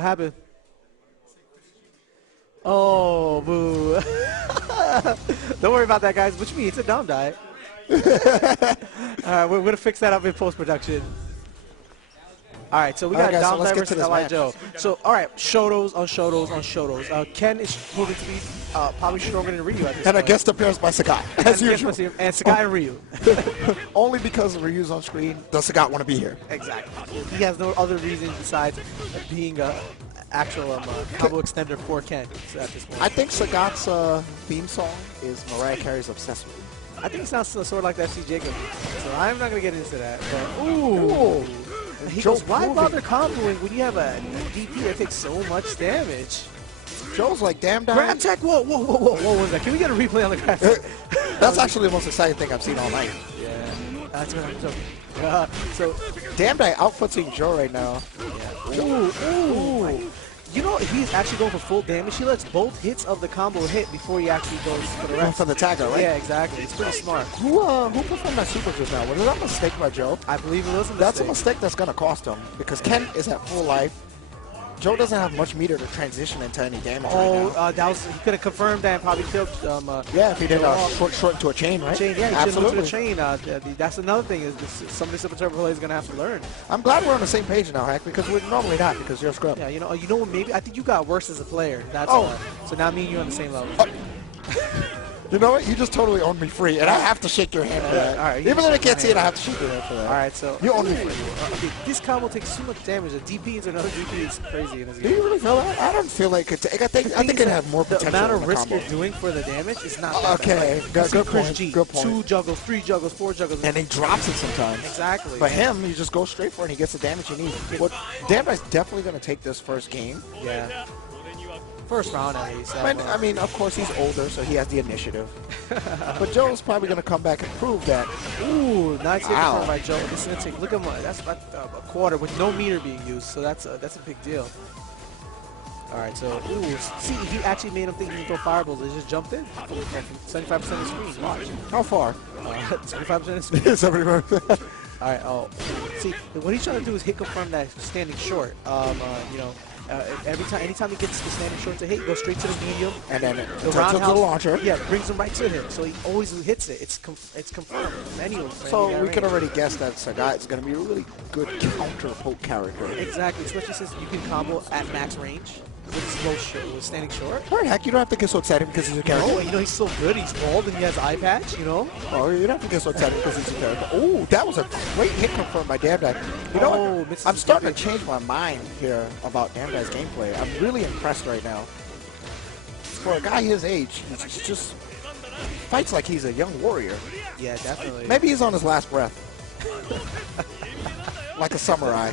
What happened? Oh, boo. Don't worry about that, guys. What you mean? It's a Damdai. All right, we're going to fix that up in post-production. All right, so we got Damdai versus L.I. Joe. So, all right, Shotos on Shotos on Shotos. Ken is proving to be probably stronger than Ryu at this point. And a guest appearance by Sagat, as usual. And Sagat and Ryu. Only because Ryu's on screen does Sagat want to be here. Exactly. He has no other reason besides being a actual combo extender for Ken at this point. I think Sagat's theme song is Mariah Carey's Obsessed With You. I think it sounds sort of like the FC Jacob. So I'm not going to get into that. But, ooh. He goes, why bother comboing when you have a DP that takes so much damage? Joe's like, damn, grab tech. Whoa. What was that? Can we get a replay on the grab tech? That's actually the most exciting thing I've seen all night. Yeah. That's what I'm joking. So, Damdai outfooting Joe right now. Yeah. Ooh. You know, he's actually going for full damage. He lets both hits of the combo hit before he actually goes for the rest. For the tagger, right? Yeah, exactly. It's pretty smart. Who performed that super just now? Was that a mistake by Joe? I believe it was a mistake. That's a mistake that's going to cost him because Ken is at full life. Joe doesn't have much meter to transition into any damage right now. That was, he could have confirmed that and probably killed yeah, if he did short into a chain, right? Chain, yeah, absolutely. Into a chain. That's another thing is some of this Super Play is going to have to learn. I'm glad we're on the same page now, Hack, because we're normally not because you're a scrub. Yeah, you know what, maybe I think you got worse as a player. That's why. So now me and you on the same level. You know what? You just totally own me free, and I have to shake your hand for that. All right, even though I can't see it, I have to shake your hand for that. All right, so you own me free. Okay, this combo takes too much damage. The DP into another DP is crazy in this game. Do you really feel that? I don't feel like it. I think it have more potential. The amount of risk combo. you're doing for the damage is not that okay. Bad. Good point. G, good point. 2 juggles, 3 juggles, 4 juggles, and he drops it sometimes. Exactly. For him, you just go straight for it, and he gets the damage you need. Well, Damdai's definitely going to take this first game. Yeah. First round at least. I mean, of course, he's older, so he has the initiative. But Joe's probably going to come back and prove that. Ooh, nice hit by Joe. This is going to take, look at my, that's about a quarter with no meter being used, so that's a big deal. All right, so, ooh, see, he actually made him think he could throw fireballs. He just jumped in. 75% of the screen. Watch. How far? 75% of the screen. 75%. All right, see, what he's trying to do is hit confirm that standing short. You know, anytime he gets the standing short to hit, he goes straight to the medium, and then the roundhouse launcher. Yeah, brings him right to him. So he always hits it. It's confirmed. So we could already guess that Sagat is going to be a really good counter poke character. Exactly, especially since you can combo at max range with standing short. All right, Heck, you don't have to get so excited because he's a character. Oh, you know, he's so good. He's bald and he has eye patch, you know? Oh, you don't have to get so excited because he's a character. Oh, that was a great hit confirmed by Damdai. You know what? I'm starting to change my mind here about Damdai's gameplay. I'm really impressed right now. For a guy his age, he just fights like he's a young warrior. Yeah, definitely. Maybe he's on his last breath. Like a samurai.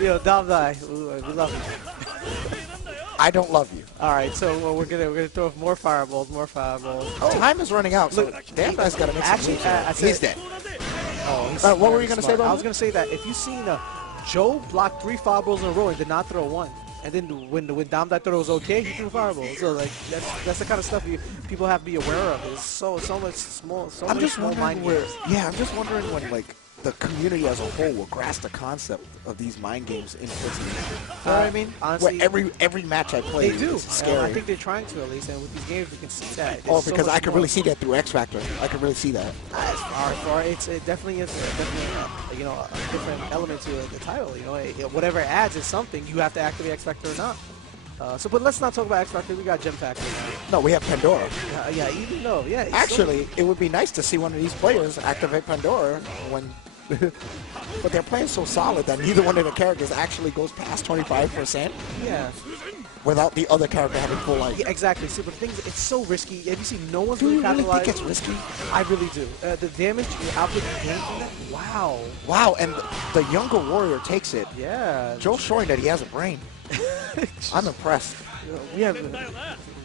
Yo, Damdai, we love you. I don't love you. All right, so we're gonna throw more fireballs. Oh, time is running out. So Damdai's got to make some moves. He's dead. Oh, what were you gonna say about? I was gonna say that if you seen Joe block 3 fireballs in a row and did not throw 1, and then when Damdai thought it was okay, he threw fireballs. So like that's the kind of stuff people have to be aware of. It's so much small. I'm just wondering when like the community as a whole will grasp the concept of these mind games in Tekken. You know what I mean? Honestly, where every match I play, they do. It's scary. I think they're trying to at least, and with these games, you can see that. Oh, because so I can really see that through X Factor. I can really see that. As far it definitely is you know, a different element to the title. You know, whatever it adds is something. You have to activate X Factor or not. But let's not talk about X Factor. We got Gem Factor now. No, we have Pandora. Yeah, even though, yeah. Actually, it would be nice to see one of these players activate Pandora when. But they're playing so solid that neither one of the characters actually goes past 25%. Yeah. Without the other character having full life. Yeah, exactly. See, but the thing is, it's so risky. Have you seen no one's really really capitalized? Do you really think it's risky? I really do. The damage, the output you gain from that, wow. Wow, and the younger warrior takes it. Yeah. Joe's showing that he has a brain. I'm impressed. We have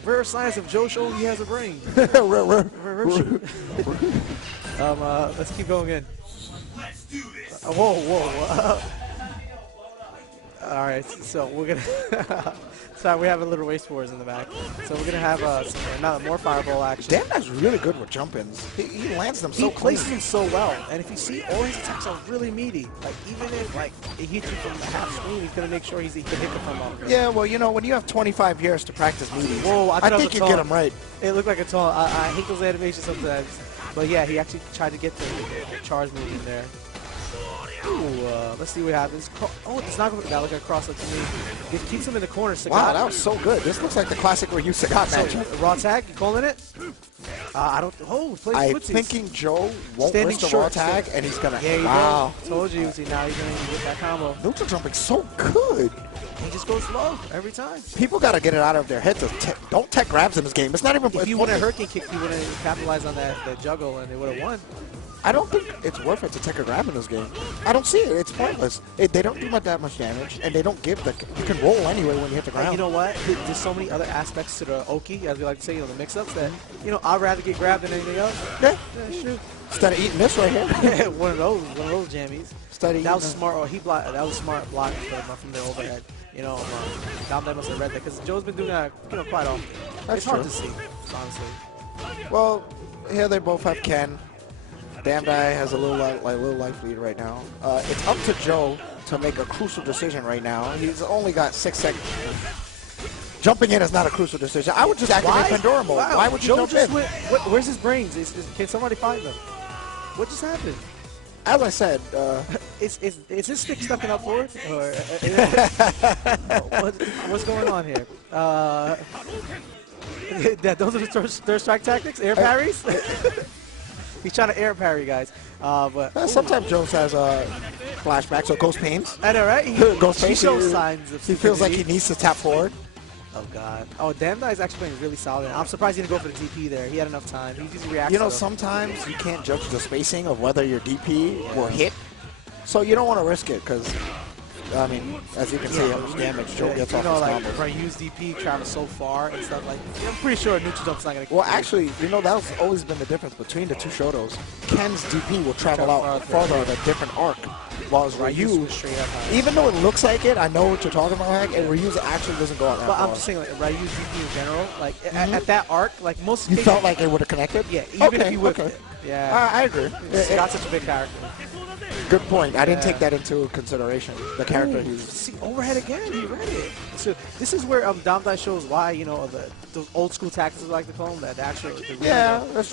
rare science of Joe showing he has a brain. Let's keep going in. Whoa. All right, so we're gonna. Sorry, we have a little race wars in the back. So we're gonna have more fireball action. Damdai's really good with jump-ins. He lands them so clean. He places them so well, and if you see, all his attacks are really meaty. Like even if it hits you from the half screen, he's gonna make sure he can hit the from up. Yeah, well, you know, when you have 25 years to practice meaties, whoa, I think you get him right. It looked like a taunt. I hate those animations sometimes, but yeah, he actually tried to get the charge move in there. Ooh, let's see what happens. Oh, it's not going to look like a cross-up to me. It keeps him in the corner. Sagat. Wow, that was so good. This looks like the classic Ryu Sagat match. Raw tag, you calling it? I don't. Oh, I'm thinking Joe won't risk the raw tag, and he's gonna. Yeah, wow. Told you. See, now he's gonna get that combo. Neutral jumping so good. He just goes slow every time. People gotta get it out of their head to don't tech grabs in this game. It's not even. If you would have hurricane kick, he would have capitalized on that juggle, and they would have won. I don't think it's worth it to take a grab in this game. I don't see it. It's pointless. They don't do that much damage, and they don't give the. You can roll anyway when you hit the ground. You know what? There's so many other aspects to the Oki, as we like to say, the mix-ups that I'd rather get grabbed than anything else. Yeah, sure. Instead of eating this right here. one of those jammies. That was smart. Oh, he blocked. That was smart blocking from the overhead. Damdai must have read that because Joe's been doing that quite often. It's hard to see, honestly. Well, here they both have Ken. Damdai has a little life lead right now. It's up to Joe to make a crucial decision right now. He's only got 6 seconds. Jumping in is not a crucial decision. I would just activate Pandora mode. Why would you jump in? Where's his brains? Can somebody find them? What just happened? As I said, is his stick stuck in up forward? Or what's going on here? Those are the third strike tactics? Air parries? He's trying to air parry, guys. Sometimes Jones has a flashback, so Ghost Pains. I know, right? He shows signs of he feels like he needs to tap forward. Oh, God. Oh, Damdai is actually playing really solid. I'm surprised he didn't go for the DP there. He had enough time. He just reacted. Sometimes you can't judge the spacing of whether your DP will hit. So you don't want to risk it because, I mean, as you can see how much damage Joe gets off his combos. Ryu's DP travels so far and stuff like that. I'm pretty sure a neutral jump's not going to. Well, actually, that's always been the difference between the two Shotos. Ken's DP will travel out farther on a different arc, while Ryu, even though it looks like it, I know what you're talking about, and Ryu's actually doesn't go out that far. But I'm just saying, Ryu's DP in general, at that arc, most you felt like it would have connected? Yeah, even if you would. Yeah. I agree. Scott's such a big character. Good point. I didn't take that into consideration. The character he's... See, overhead again. He read it. So this is where Damdai shows why, the old school tactics, like to call them, the that's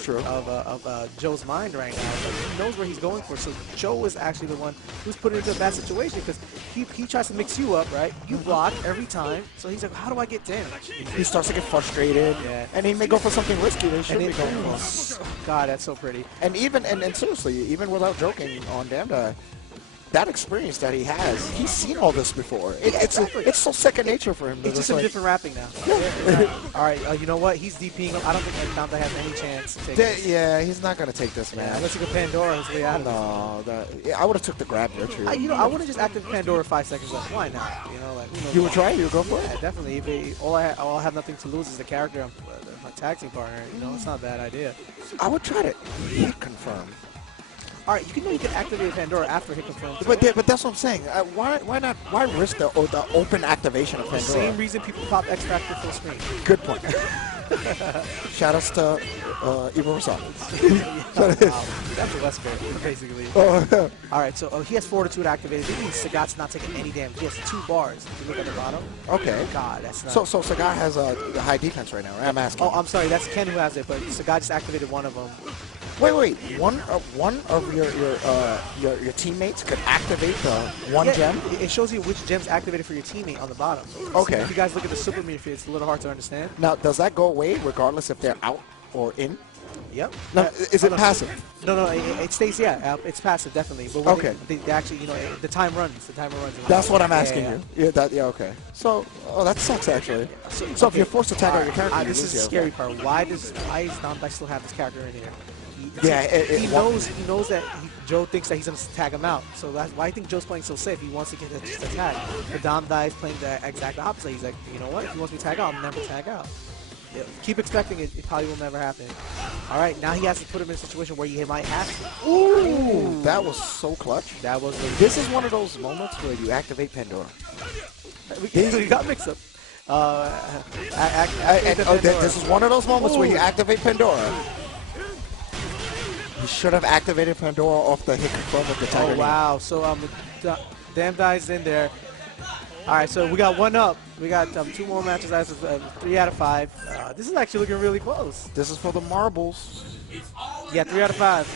true. Of Joe's mind right now. He knows where he's going for. So Joe is actually the one who's put into a bad situation because he tries to mix you up, right? You block every time. So he's like, how do I get damage? He starts to get frustrated. Yeah. And he may go for something risky that he shouldn't be going for. God, that's so pretty. And seriously, even without joking on Damdai, that experience that he has, he's seen all this before. It's so second nature for him. It's just a different rapping now. Yeah. All right, you know what? He's DPing him. I don't think Damdai has any chance to take this. Yeah, he's not going to take this, man. Unless you go Pandora his way out of it. I would have took the grab there, too. I would have just activated Pandora 5 seconds left. Why not? You would try? You would go for it? Yeah, definitely. All I have nothing to lose is the character. My tag team partner. It's not a bad idea. I would try to hit confirm. All right, you can activate Pandora after hit confirm. But that's what I'm saying. Why not? Why risk the open activation of Pandora? The same reason people pop X Factor full screen. Good point. Shoutouts to Ibarasa. That's a Wesker, basically. All right, so he has Fortitude activated. It means Sagat's not taking any damage. He has 2 bars. If you look at the bottom. Okay. God, that's not. So Sagat has the high defense right now, right? I'm asking. Oh, I'm sorry. That's Ken who has it, but Sagat just activated one of them. Wait. One of your teammates could activate the one gem? It shows you which gem's activated for your teammate on the bottom. Okay. So if you guys look at the super meter feed, it's a little hard to understand. Now, does that go away regardless if they're out or in? Yep. Now, is it passive? No, it stays, it's passive, definitely. But okay. They actually, the time runs. The timer runs. That's what I'm asking you. Yeah, okay. So, that sucks, actually. So if you're forced to tag out your character, this is the scary part. Why does Damdai still have this character in here? He knows that Joe thinks that he's going to tag him out. So that's why I think Joe's playing so safe. He wants to get just a tag. But Damdai is playing the exact opposite. He's like, you know what? If he wants me to tag out, I'll never tag out. Yeah, keep expecting it. It probably will never happen. All right, now he has to put him in a situation where he might have to. Ooh, that was so clutch. That was. This is one of those moments where you activate Pandora. We got mixed up. This is one of those moments where you activate Pandora. You should have activated Pandora off the hit confirm with the Tiger. Oh, wow. So Damdai's in there. All right, so we got 1 up. We got 2 more matches as 3 out of 5. This is actually looking really close. This is for the marbles. Yeah, 3 out of 5.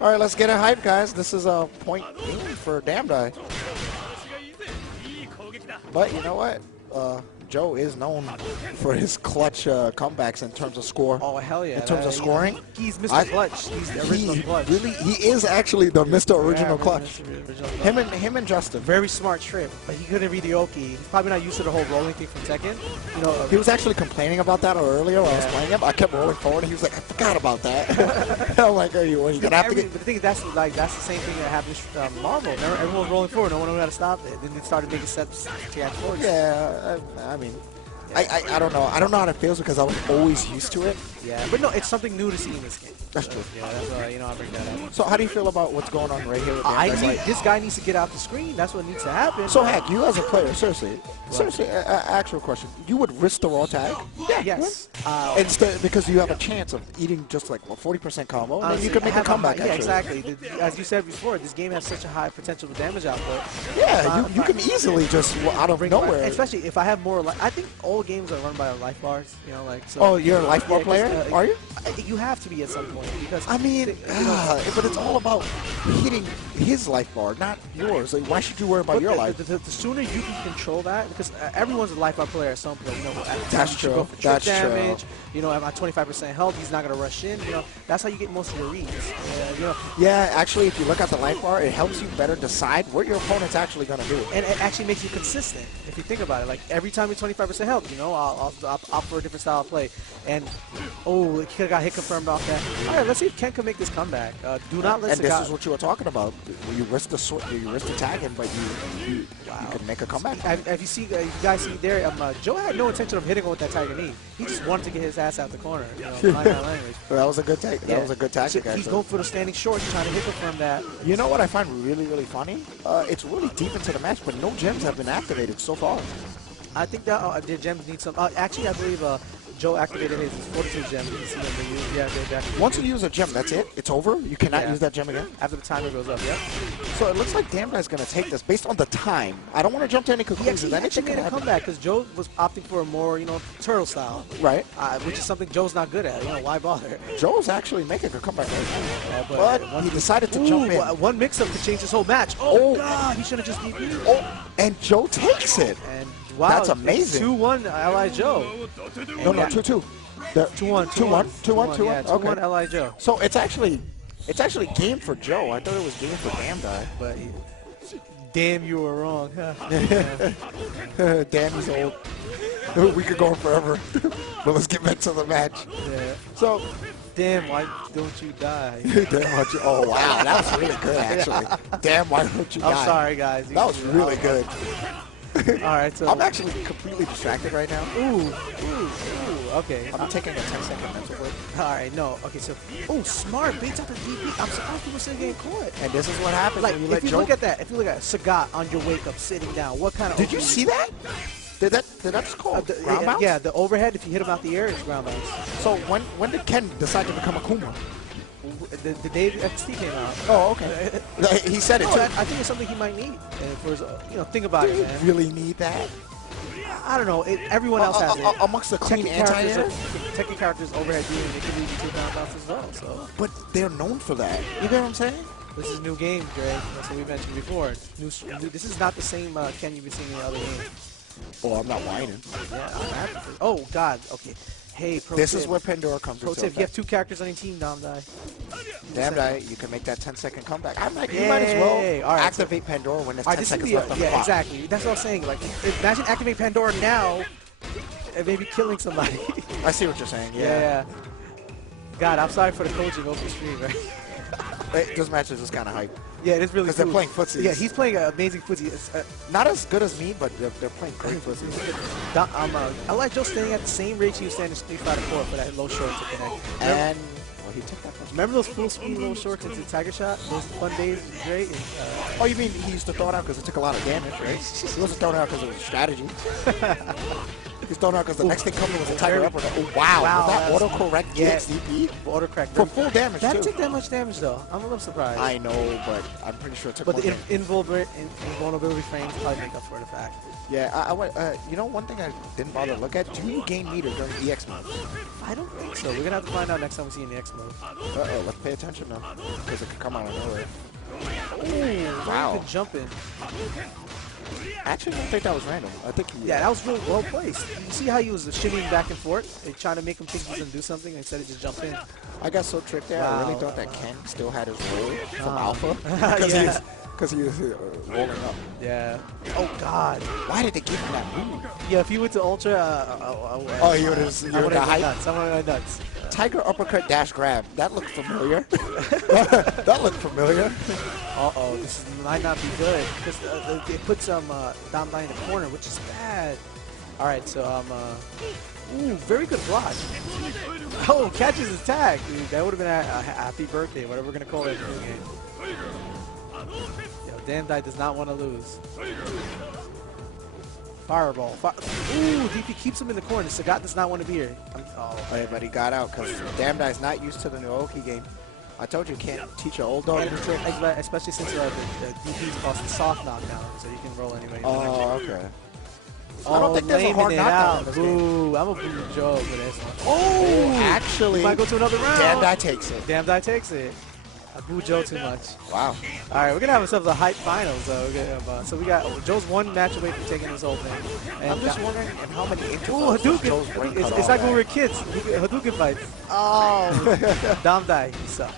All right, let's get it hype, guys. This is a point game for Damdai. But you know what? Joe is known for his clutch comebacks in terms of score. Oh, hell yeah. In terms of scoring. He's Mr. Clutch. He's the original Clutch. He is actually the Mr. Original Clutch. Him and Justin. Very smart trip. But he couldn't read the Oki. He's probably not used to the whole rolling thing from Tekken. You know, he was actually complaining about that earlier when I was playing him. I kept rolling forward, and he was like, I forgot about that. I'm like, are you going to have to get... But the thing is, that's the same thing that happens with Marvel. Remember, everyone was rolling forward. No one knew how to stop it. Then they started making steps to catch forward. Yeah, I mean... I don't know. I don't know how it feels because I was always used to it. Yeah, but no, it's something new to see in this game. That's true. Yeah, that's why, I bring that up. So how do you feel about what's going on right here with Damdai? This guy needs to get out the screen. That's what needs to happen. So, Hack, you as a player, seriously, actual question. You would risk the raw tag? Yeah, yes. Instead, because you have a chance of eating just like a 40% combo, and then you can make a comeback. Yeah, exactly. As you said before, this game has such a high potential for damage output. Yeah, you can easily just out of nowhere. Especially if I have more. I think all games are run by life bars. So. Oh, you're a life bar player? Are you? You have to be at some point because I mean, but it's all about hitting his life bar, not yours. Like, why should you worry about your life? The sooner you can control that, because everyone's a life bar player at some point. That's true. Go for trip damage. At my 25% health, he's not gonna rush in. That's how you get most of your reads. Yeah, actually, if you look at the life bar, it helps you better decide what your opponent's actually gonna do. And it actually makes you consistent if you think about it. Like every time you're 25% health, I'll opt for a different style of play. And he could have got hit confirmed off that. All right, let's see if Ken can make this comeback. Do not let. And this is what you were talking about. You risk the tagging, but you can make a comeback. If you guys see there, Joe had no intention of hitting him with that Tiger knee. He just wanted to get his ass out the corner. Language. That was a good take. That was a good tactic. He's going for the standing short, trying to hit confirm that. You know what I find really, really funny? It's really deep into the match, but no gems have been activated so far. I think that their gems need some. Actually, I believe Joe activated his fortitude gem. You can see him. Once you use a gem, that's it. It's over. You cannot use that gem again. After the timer goes up, yeah. So it looks like Damdai's going to take this based on the time. I don't want to jump to any conclusions. He actually made a comeback because Joe was opting for a more, turtle style. Right. Which is something Joe's not good at. Why bother? Joe's actually making a comeback right now. But he decided to jump in. One mix-up could change this whole match. Oh, God. He should have just beat me. Oh, and Joe takes it. And wow. That's amazing. 2-1 Ally Joe. No, 2-2. 2-1. 2-1 Ally Joe. So it's actually game for Joe. I thought it was game for Damdai. But damn, you were wrong. Damn, he's old. We could go on forever. But let's get back to the match. Yeah. So, damn, why don't you die? Oh, wow. That was really good, actually. Damn, why don't you die? I'm sorry, guys. That was really good. All right, so I'm actually completely distracted right now. Ooh, okay. I'm taking a 10-second mental break. All right, no. Okay, so smart beats out the DP. I'm surprised people still getting caught. And this is what happens when you let Joe. If you look at Sagat on your wake up sitting down, what kind of? Did you see that? Did that just call ground bounce? Yeah, the overhead. If you hit him out the air, it's ground bounce. So when did Ken decide to become a Kuma? The day XT came out. Oh, okay. He said it too. I think it's something he might need. For his, think about it, man. Do you really need that? I don't know. Everyone else has it. Amongst the clean anti-air? Tekken characters overhead beam, they can lead you to ground bounce as well. So. But they're known for that. You get what I'm saying? This is a new game, Greg. That's what we mentioned before. This is not the same Ken you've been seeing in the other games. Oh, I'm not whining. Yeah, I'm happy. Oh, God. Okay. Hey, this is where Pandora comes into effect. You have 2 characters on your team, Damdai. Damdai, you can make that 10-second comeback. You might as well activate Pandora when there's 10 seconds left on the clock. Yeah, exactly. That's what I'm saying. Like, imagine activating Pandora now and maybe killing somebody. I see what you're saying. Yeah. God, I'm sorry for the coaching over the stream, right? This match is just kind of hype. Yeah, it is really cool. Because they're playing footsies. Yeah, he's playing amazing footsie. Not as good as me, but they're playing great footsies. I like Joe standing at the same rate he was standing in Street Fighter 4 for that low short to connect. And Oh, he took that first. Remember those full speed low shorts into Tiger Shot? Those fun days was great. And, oh, you mean he used to throw it out because it took a lot of damage, right? He wasn't throwing it out because it was strategy. He's throwing it out because the next thing coming was a Tiger uppercut. Oh, wow. Was that autocorrect DXDP? Autocorrect. For full damage, that too. took that much damage, though. I'm a little surprised. I know, but I'm pretty sure it took more damage. But the invulnerability frames probably make up for the fact. Yeah, you know, one thing I didn't bother to look at, do you gain meter during EX mode? I don't think so. We're going to have to find out next time we see in the EX mode. Uh-oh, let's pay attention now, because it could come out of nowhere. Oh, wow. Good jump in. Actually, I don't think that was random. I think he... Yeah, that was really well placed. You see how he was shimmying back and forth? They trying to make him think he was going to do something instead of just jump in. I got so tricked there. Wow. I really thought that Ken still had his roll from Alpha. Because he was rolling up. Yeah. Oh, God. Why did they give him that move? Yeah, if he went to Ultra, he would have got hyped. Someone went nuts. Tiger uppercut dash grab. That looked familiar. That looked familiar. Uh-oh, this might not be good. Because it puts Damdai in the corner, which is bad. All right, so ooh, very good block. Oh, catches his tag. Dude, that would have been a happy birthday, whatever we're going to call it in the game. Yo, Damdai does not want to lose. Fireball. Ooh, DP keeps him in the corner. Sagat does not want to be here. Oh, but he got out because Damdai's not used to the Naoki game. I told you can't teach an old dog new tricks. Especially since the DP's cost a soft knockdown, so you can roll anyway. Oh, okay. I don't think there's a hard knockdown in this game. Ooh, I'm a boo Joe for this one. Oh, actually. We might go to another round. Damdai takes it. Damdai takes it. I boo Joe too much. Wow. All right, we're going to have ourselves a hype finals. So we got Joe's one match away from taking this whole thing. And I'm just wondering in how many intervals Joe's brain cut It's like when we were kids. Hadouken fights. Oh. Damdai, you suck.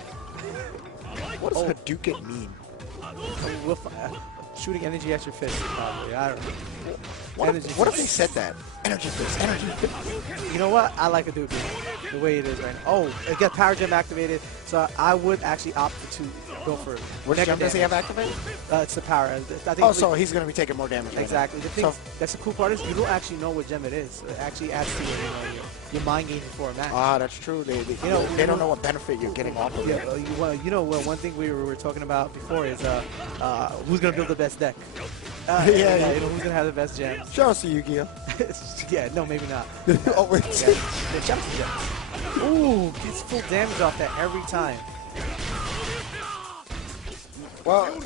What does Hadouken mean? Shooting energy at your fist, probably. I don't know. What if they said that? Energy fist, energy fist. You know what? I like Hadouken the way it is right now. Oh, it got Power Gem activated, so I would actually opt to go for it. Which gem does he have activated? It's the power. I think so he's going to be taking more damage. Exactly. Right, that's the cool part is you don't actually know what gem it is. It actually adds to your mind game before a match. Ah, that's true. They don't know what benefit you're getting off of it. One thing we were talking about before is who's going to build the best deck. Who's going to have the best gems. Shout out to Yu-Gi-Oh! Yeah, no, maybe not. Oh, wait. Shout out to gems. Ooh, gets full damage off that every time. Well,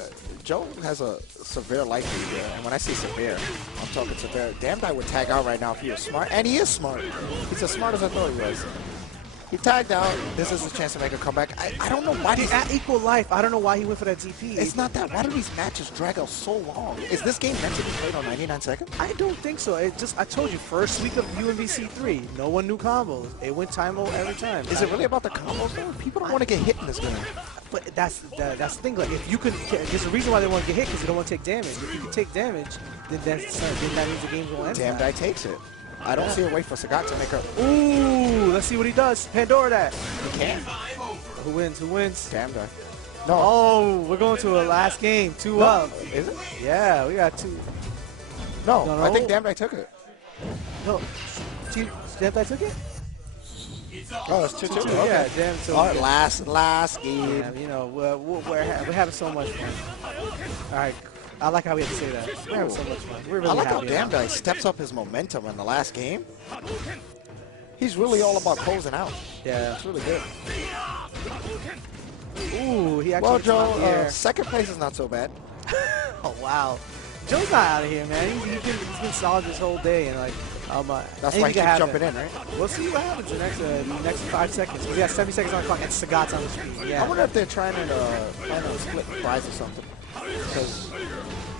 Joe has a severe life lead there, and when I say severe, I'm talking severe. Damdai would tag out right now if he was smart, and he is smart. He's as smart as I thought he was. He tagged out. This is his chance to make a comeback. I don't know why he's at equal life. I don't know why he went for that DP. It's not that. Why do these matches drag out so long? Is this game meant to be played on 99 seconds? I don't think so. I told you, first week of UMBC 3, no one knew combos. It went time-o every time. Is it really about the combos though? People don't want to get hit in this game. But that's the thing. Like, if you can, there's a reason why they want to get hit because they don't want to take damage. If you can take damage, then that means the game will end. Damdai takes it. I don't see a way for Sagat to make her. Ooh, let's see what he does. Pandora that. He can. Who wins? Who wins? Damdai. No. Oh, we're going to a last game. 2 up. Is it? Yeah, we got 2. No, I think Damdai took it. No. Damdai took it? Oh, it's 2-2. Okay. Yeah, damn. So all right, last game. Yeah, you know, we're having so much fun. All right. I like how we have to say that. We're having so much fun. We're really I like how happy Damdai steps up his momentum in the last game. He's really all about closing out. Yeah. It's really good. Ooh, he actually. Well, Joe, second place is not so bad. Oh, wow. Joe's not out of here, man. He's been solid this whole day, and like, that's why he keeps jumping in, right? We'll see what happens in the next 5 seconds. We got 70 seconds on the clock, and Sagat's on the screen. Yeah. I wonder if they're trying to split the prize or something. Because,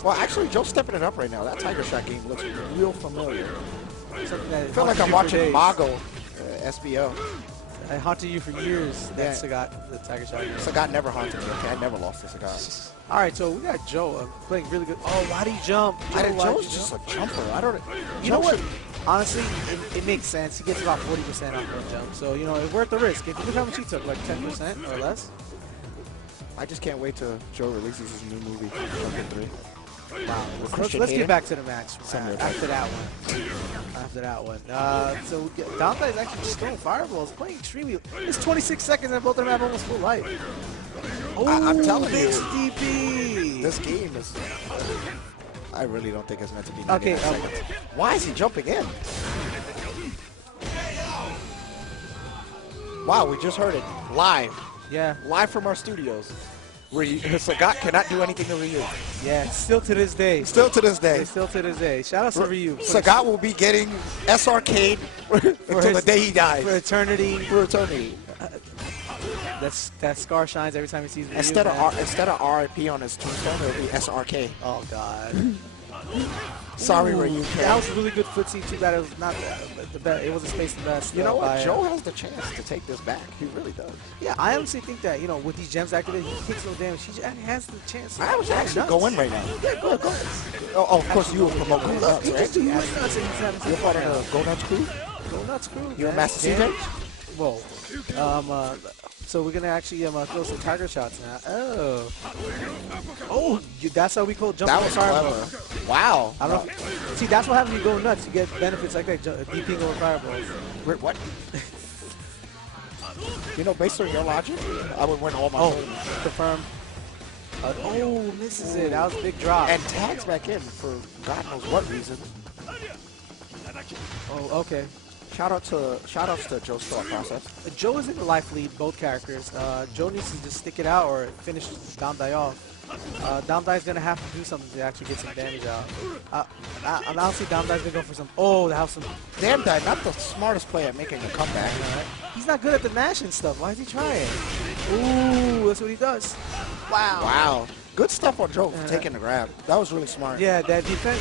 well, actually, Joe's stepping it up right now. That Tiger Shot game looks real familiar. I feel like I'm watching Mago, SBO. I haunted you for years. That Sagat, the Tiger Shot game. Sagat never haunted me. Okay, I never lost to Sagat. All right, so we got Joe playing really good. Oh, why did he jump? Joe's just a jumper. I don't. You know what? Honestly, it makes sense. He gets about 40% off one jump, so you know it's worth the risk. If you look how much he took, like 10% or less. I just can't wait till Joe releases his new movie, Tekken 3. Wow. Let's get back to the match after that one. So Damdai is actually just throwing fireballs, playing extremely. It's 26 seconds and both of them have almost full life. Oh, I'm telling you, DP. this game is. I really don't think it's meant to be 99 seconds. Why is he jumping in? Wow, we just heard it live. Yeah. Live from our studios. Where Sagat cannot do anything to Ryu. Yeah, still to this day. Still to this day. Still to this day. Shout out to Ryu. Sagat will be getting S-Arcade until the day he dies. For eternity. For eternity. That scar shines every time he sees Ryu. Instead of RIP on his tombstone, it'll be SRK. Oh, God. Sorry, Ryu. That was a really good footsie. Too bad it was not the best. It wasn't spaced the best. You know what? Joe has the chance to take this back. He really does. Yeah, I honestly think that, you know, with these gems activated, he takes no damage. He has the chance. I was actually going right now. Yeah, go. Oh, of course, you will promote Go Nuts, right? You're part of the Go Nuts crew? Go Nuts crew. You're a Master CJ? Whoa. So we're gonna actually throw some tiger shots now. Oh, that's how we call jumping. That was clever. Wow. I don't know. See, that's what happens when you go nuts. You get benefits like that, DPing over fireballs. Wait, what? You know, based on your logic, I would win all my games. Confirm. Misses it. That was a big drop. And tags back in for God knows what reason. Oh, okay. Shoutouts to Joe's thought process. Joe is in the life lead, both characters. Joe needs to just stick it out or finish Damdai off. Damdai's going to have to do something to actually get some damage out. I see Damdai's going to go for some... Oh, that was some... Damdai, not the smartest player at making a comeback. He's not good at the mash and stuff. Why is he trying? Ooh, that's what he does. Wow. Wow. Good stuff on Joe for taking the grab. That was really smart. Yeah, that defense...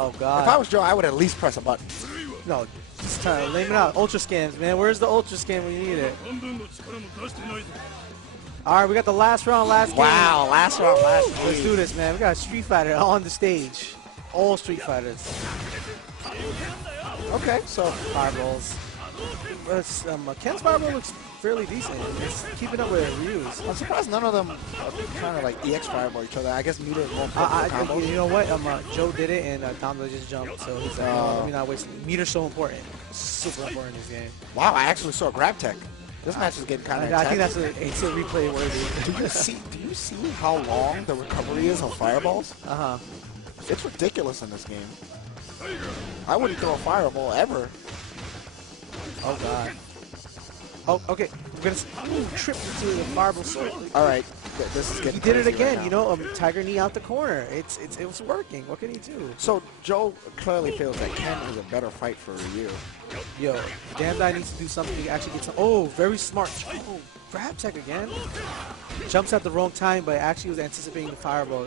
Oh, God. If I was Joe, I would at least press a button. No, just trying to lame it out. Ultra scans, man. Where's the ultra scan when you need it? All right, we got the last round, last game. Wow, last round, last game. Let's do this, man. We got a Street Fighter on the stage. All Street Fighters. Okay, so fireballs. Ken's fireball looks fairly decent. It's keeping up with Ryu's. I'm surprised none of them are trying to like EX fireball each other. I guess Meter is more important. You know what? Joe did it and Damdai just jumped, so he's like, let me not waste it. Meter's so important. Super important in this game. Wow, I actually saw a grab tech. This match is getting kind of intense. I think it's a replay worthy. Do you see how long the recovery is on fireballs? Uh-huh. It's ridiculous in this game. I wouldn't throw a fireball ever. Oh, God. Oh, okay. We're going to trip into the fireball sword. All right. This is getting He did it again, right, you know, Tiger knee out the corner. It was working. What can he do? So Joe clearly feels that Ken is a better fight for Ryu. Yo, Damdai needs to do something to actually get some. Oh, very smart. Oh, grab tech again. Jumps at the wrong time, but actually was anticipating the fireball.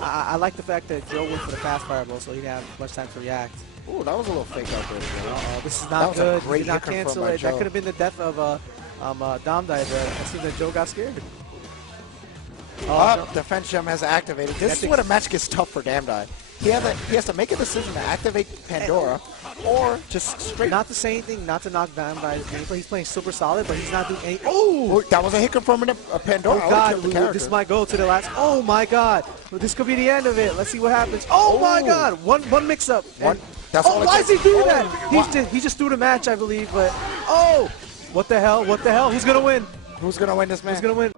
I like the fact that Joe went for the fast fireball, so he didn't have much time to react. Ooh, that was a little fake out there. This is not good. Great Did not cancel it. That could have been the death of Damdai, but it seems that Joe got scared. Defense gem has activated. This is when a match gets tough for Damdai. He has to make a decision to activate Pandora or just straight. Not to say anything, not to knock Damdai's gameplay. He's playing super solid, but he's not doing any. Oh, that was a hit confirming a Pandora. Oh, God, this might go to the last. Oh, my God. This could be the end of it. Let's see what happens. Oh, my God. One mix-up. Why does he do that? He just threw the match, I believe, but... Oh! What the hell? Who's going to win? Who's going to win this match? Who's going to win?